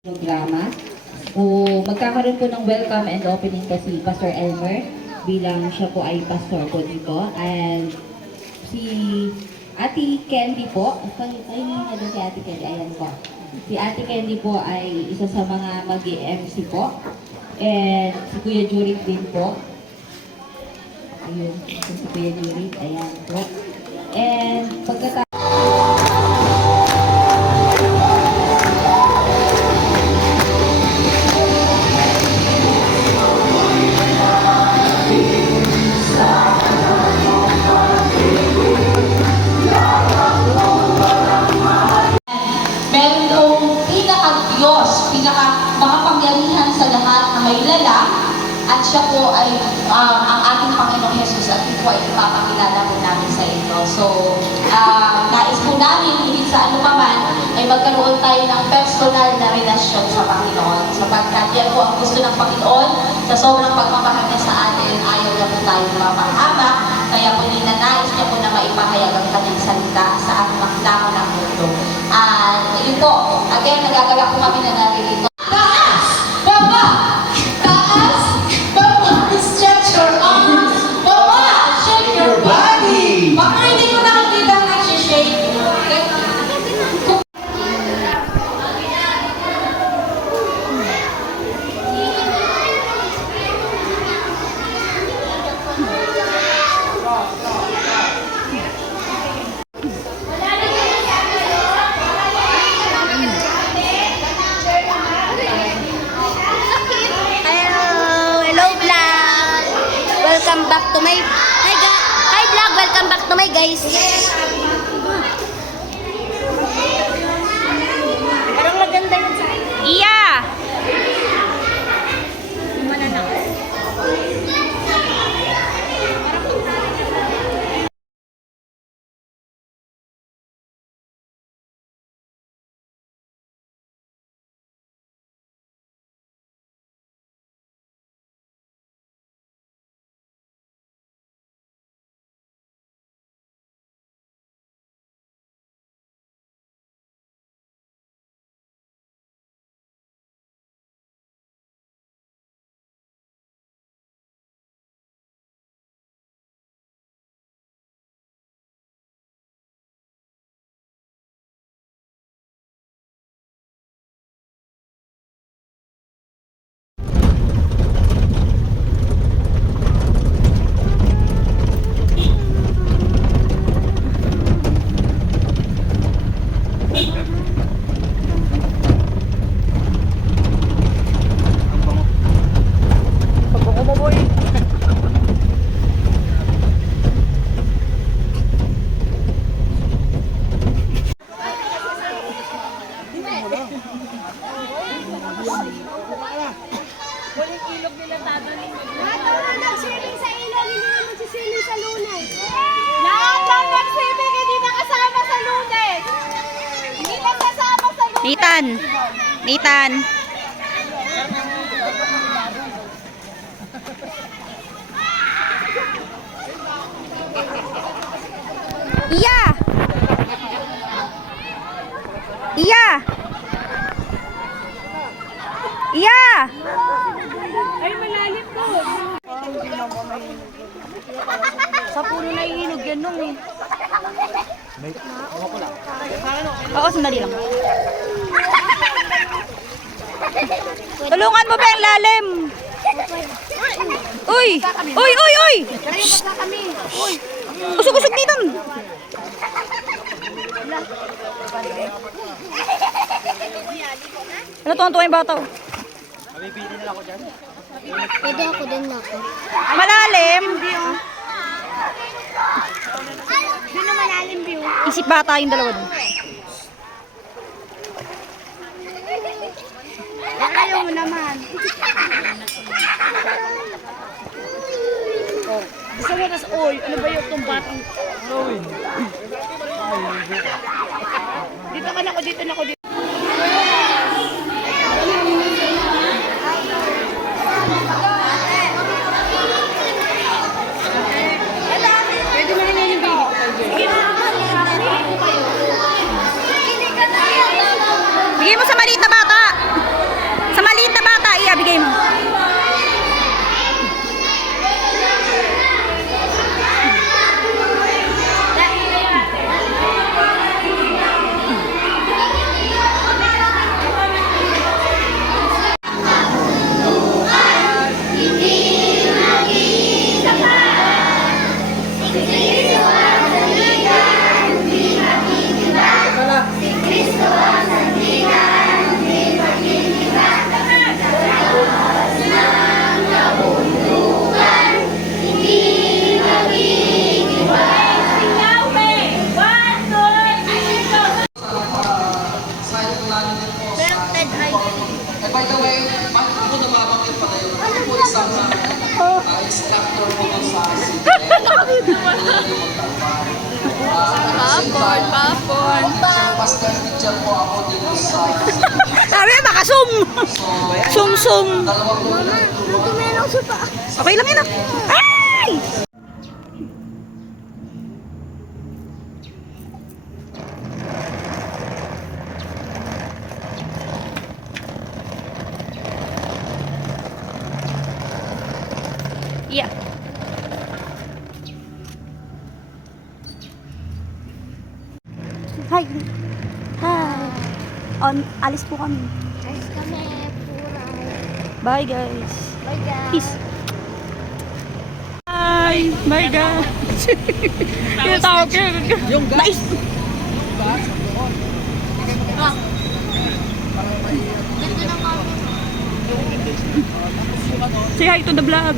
Programa. O magkakaroon po ng welcome and opening kasi Pastor Elmer bilang siya po ay pastor po dito. And si Ate Candy po, ay na doon si Ate Candy, ayan po. Si Ate Candy po ay isa sa mga mag-MC po. And si Kuya Jurik din po. Ayun, si Kuya Jurik, ayan po. And pagkatapos makapangyarihan sa lahat na may lala at siya po ay ang ating Panginoong Jesus at ito ay ipapakilala po namin sa inyo. So, nais po namin, hindi sa ano paman, ay magkaroon tayo ng personal na relasyon sa Panginoon. Sapagkat yan po ang gusto ng Panginoon, sa sobrang pagmamahal niya sa atin, ayaw na po tayo mapahama, kaya po ninanais niya po na maipahayag ang kanyang salita sa ating makdamo ng mundo. Yun po, again, nagagala po kami na narito. Welcome back to my hi vlog, welcome back to my guys. Parang maganda yun sa iya. Walang ilog nila tatanin. Nag-swimming sa ilog, hindi na mag-swimming sa Lunes. Lahat ng nag-swimming hindi nakasama sa Lunes. Hindi nakasama sa Lunes. Nathan. Nathan. Iya. Iya. Iya. Ay, malalim po. Sa puno na ihinog yan nung eh. Oo, sandali lang. Tulungan mo ba yung lalim? Uy! Uy! Uy! Uy! Usog-usog dito! Ano tuwang-tuwa yung bata? Pwede ako din ako. Malalim! Doon na malalim view. Isip bata yung dalawa dun. Ayaw mo naman. Gusto mo tas, oy, ano ba yung itong batang? Dito ka na ako, dito na ako, dito. Pwede mo rin yung baby. Sige na. Bigay mo sa maliit na bata. by the way, bakit po namamakit pala yun? Ako po isang instructor po ng sa Popcorn. Isang pastel teacher po ako dito sa Sabi, makasum! Sum-sum! dalawang po. Tumelang sa pa. Okay lang yun ah. Ay! Yeah. Hi. Hi. Alis po kami. Ayos kami, puray. Bye guys. Bye guys. Peace. Bye. Bye guys. Tinatawag ka. Yung guys. Say hi to the vlog.